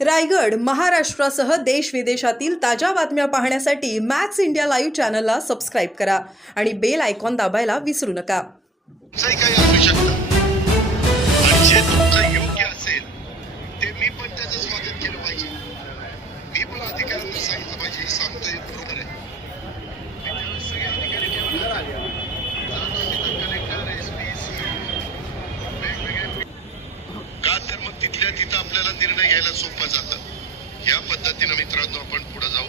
रायगड, महाराष्ट्रासह देश विदेशातील ताज्या बातम्या पाहण्यासाठी मॅक्स इंडिया लाईव्ह चॅनलला सबस्क्राईब करा आणि बेल आयकॉन दाबायला विसरू नका. काही असू शकतं आणि जे तुमचं योग्य असेल ते मी पण त्याचं स्वागत केलं पाहिजे. मी पण अधिकाऱ्यांना सांगितलं पाहिजे. सांगतोय बरोबर आहे. सगळे अधिकारी कलेक्टर एसपी वेगवेगळे का तर मग तिथल्या तिथं आपल्याला निर्णय घ्यायला सोपं जातं. या पद्धतीनं मित्रांनो आपण पुढे जाऊ.